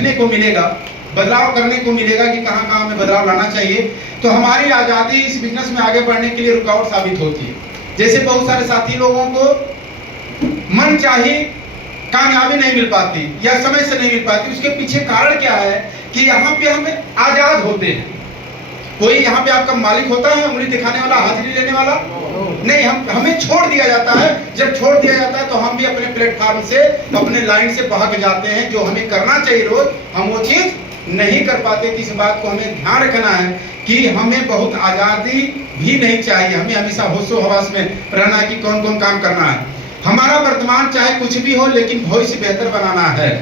सीखने को मिलेगा, बदलाव करने को मिलेगा कि कहाँ कहाँ हमें बदलाव लाना चाहिए, तो हमारी आज़ादी इस बिजनेस में आगे बढ़ने के लिए रुकावट साबित होती है। जैसे बहुत सारे साथी लोगों को मन चाही कामयाबी नहीं मिल पाती या समय से नहीं मिल पाती, उसके पीछे कारण क्या है कि यहाँ पे हम आजाद होते हैं। कोई यहाँ पे आपका मालिक होता है, उंगली दिखाने वाला, हाजिरी लेने वाला नहीं, हमें छोड़ दिया जाता है। जब छोड़ दिया जाता है तो हम भी अपने प्लेटफॉर्म से, अपने लाइन से भाग जाते हैं। जो हमें करना चाहिए रोज, हम वो चीज नहीं कर पाते। इस बात को हमें ध्यान रखना है कि हमें बहुत आजादी भी नहीं चाहिए, हमें हमेशा होशो हवास में रहना कि कौन कौन काम करना है। हमारा वर्तमान चाहे कुछ भी हो, लेकिन भविष्य बेहतर बनाना है।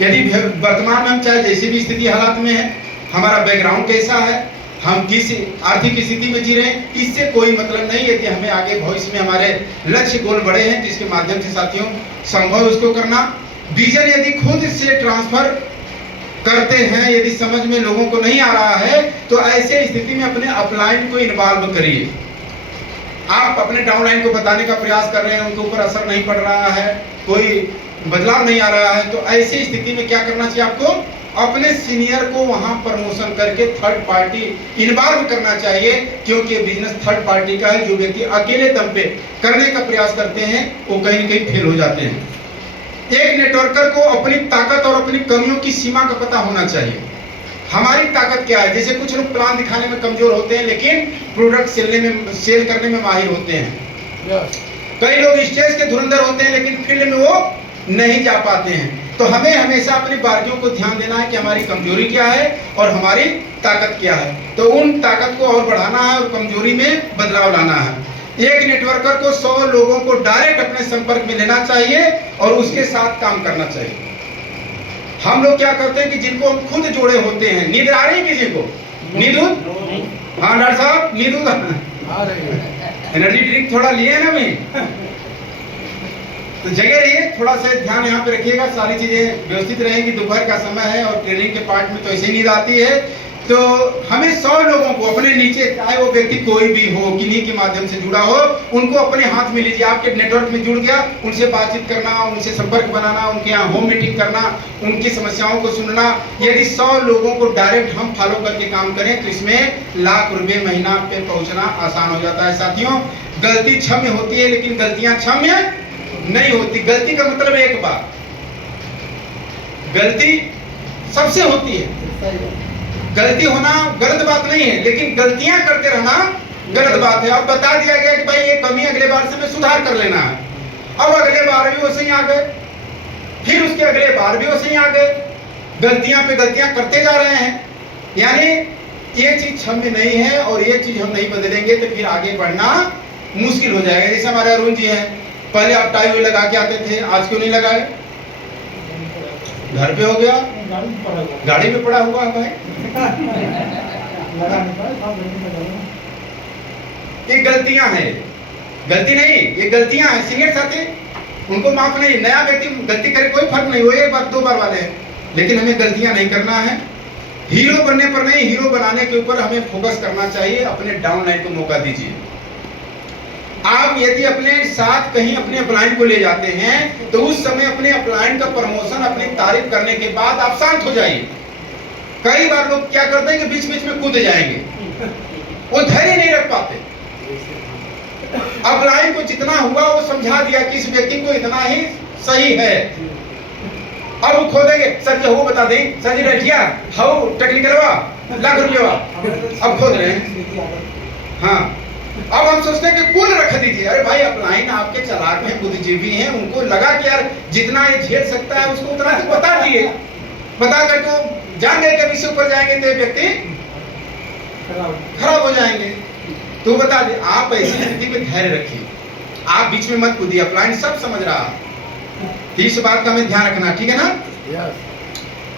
यदि वर्तमान में हम चाहे जैसी भी स्थिति हालात में है, हमारा बैकग्राउंड कैसा है, हम किस आर्थिक स्थिति में जी रहे हैं, इससे कोई मतलब नहीं। यदि हमें आगे भविष्य में हमारे लक्ष्य गोल बड़े हैं तो इसके माध्यम से साथियों संभव उसको करना। विजन यदि खुद से ट्रांसफर करते हैं, यदि समझ में लोगों को नहीं आ रहा है, तो ऐसे स्थिति में अपने अपलाइन को इन्वॉल्व करिए। आप अपने डाउनलाइन को बताने का प्रयास कर रहे हैं, उनके ऊपर असर नहीं पड़ रहा है, कोई बदलाव नहीं आ रहा है, तो ऐसी स्थिति में क्या करना चाहिए आपको? अपने सीनियर को वहां प्रमोशन करके थर्ड पार्टी इन्वॉल्व करना चाहिए, क्योंकि बिजनेस थर्ड पार्टी का है। जो व्यक्ति अकेले दम पे करने का प्रयास करते हैं वो कहीं न कहीं फेल हो जाते हैं। एक नेटवर्कर को अपनी ताकत और अपनी कमियों की सीमा का पता होना चाहिए। हमारी ताकत क्या है? जैसे कुछ लोग प्लान दिखाने में कमजोर होते हैं, लेकिन प्रोडक्ट सेल करने में माहिर होते हैं। कई लोग स्टेज के धुरंधर होते हैं, लेकिन फील्ड में वो नहीं जा पाते हैं। तो हमें हमेशा अपनी बारियों को ध्यान देना है कि हमारी कमजोरी क्या है और हमारी ताकत क्या है। तो उन ताकत को और बढ़ाना है और कमजोरी में बदलाव लाना है। एक नेटवर्कर को 100 लोगों को डायरेक्ट अपने संपर्क में लेना चाहिए और उसके साथ काम करना चाहिए। हम लोग क्या करते हैं कि जिनको हम खुद जोड़े होते हैं, नींद आ रही है किसी को? नींद? हाँ डॉक्टर साहब, नींद एनर्जी ड्रिंक थोड़ा लिए ना मैं, तो जगह रहिए, थोड़ा सा ध्यान यहाँ पे रखिएगा, सारी चीजें व्यवस्थित रहेंगी। दोपहर का समय है और ट्रेनिंग के पार्ट में तो ऐसे नींद आती है। तो हमें 100 लोगों को अपने नीचे, चाहे वो व्यक्ति कोई भी हो, किन्हीं के माध्यम से जुड़ा हो, उनको अपने हाथ में लीजिए। आपके नेटवर्क में जुड़ गया, उनसे बातचीत करना, उनसे संपर्क बनाना, उनके यहाँ होम मीटिंग करना, उनकी समस्याओं को सुनना। यदि 100 लोगों को डायरेक्ट हम फॉलो करके काम करें तो इसमें लाख रुपए महीना पे पहुंचना आसान हो जाता है। साथियों, गलती क्षम्य होती है, लेकिन गलतियां क्षम्य नहीं होती। गलती का मतलब एक बात, गलती सबसे होती है। गलती होना गलत बात नहीं है, लेकिन गलतियां करते रहना गलत बात है। अब बता दिया गया कि भाई ये कमी अगले बार से में सुधार कर लेना है। अब अगले बार भी वैसे ही आ गए, फिर उसके अगले बार भी वैसे ही आ गए, गलतियां पे गलतियां करते जा रहे हैं। यानी ये चीज क्षम्य नहीं है और ये चीज हम नहीं बदलेंगे तो फिर आगे बढ़ना मुश्किल हो जाएगा। जैसे हमारे अरुण जी हैं, पहले आप टाई लगा के आते थे, आज क्यों नहीं लगाए? घर पे हो गया, गाड़ी में पड़ा हुआ है। ये गलतियां हैं, गलती नहीं, ये गलतियां हैं। सीनियर साथी उनको माफ नहीं, नया व्यक्ति गलती करे कोई फर्क नहीं हो, एक बार दो बार वाले हैं, लेकिन हमें गलतियां नहीं करना है। हीरो बनने पर नहीं, हीरो बनाने के ऊपर हमें फोकस करना चाहिए। अपने डाउनलाइन को मौका दीजिए। आप यदि अपने साथ कहीं अपने अपलाइन को ले जाते हैं तो उस समय अपने अपलाइन का प्रमोशन, अपनी तारीफ करने के बाद आप शांत हो जाइए। कई बार लोग क्या करते हैं कि बीच बीच में कूद जाएंगे, वो धैर्य नहीं रख पाते। अपलाइन को जितना हुआ वो समझा दिया कि इस व्यक्ति को इतना ही सही है। अब वो खोदेंगे, सर जी वो बता दें, सर जी रखिया हाउ टेक्निकल लाख रुपये अब खोद रहे हैं। हाँ, अब हम सोचते हैं कि कुल रख दीजिए। अरे भाई, अपलाइन आपके चालाक हैं, बुद्धिजीवी हैं, उनको लगा कि यार जितना ये झेल सकता है उसको उतना से बता दिए। बता करके जान गए कि इससे ऊपर जाएंगे तो व्यक्ति खराब हो जाएंगे। तो बता दे, आप ऐसी स्थिति में धैर्य रखिए, आप बीच में मत कूदिए। अपलाइन सब समझ रहा है, इस बात का हमें ध्यान रखना, ठीक है ना?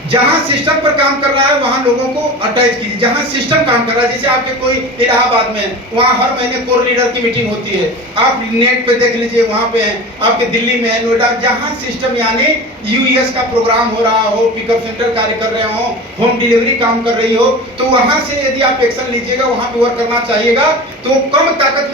जहां सिस्टम पर काम कर रहा है वहां लोगों को अटैच कीजिए। जहां सिस्टम काम कर रहा है, जैसे आपके कोई इलाहाबाद में, वहां हर महीने कोर लीडर की मीटिंग होती है, आप नेट पे देख लीजिए, वहां पे है। आपके दिल्ली में है, नोएडा, जहां सिस्टम यानी यूएस का प्रोग्राम हो रहा हो, पिकअप सेंटर कार्य कर रहे हो, होम डिलीवरी काम कर रही हो, तो वहां से यदि आप एक्शन लीजिएगा, वहां पे वर्क करना चाहिएगा, तो कम ताकत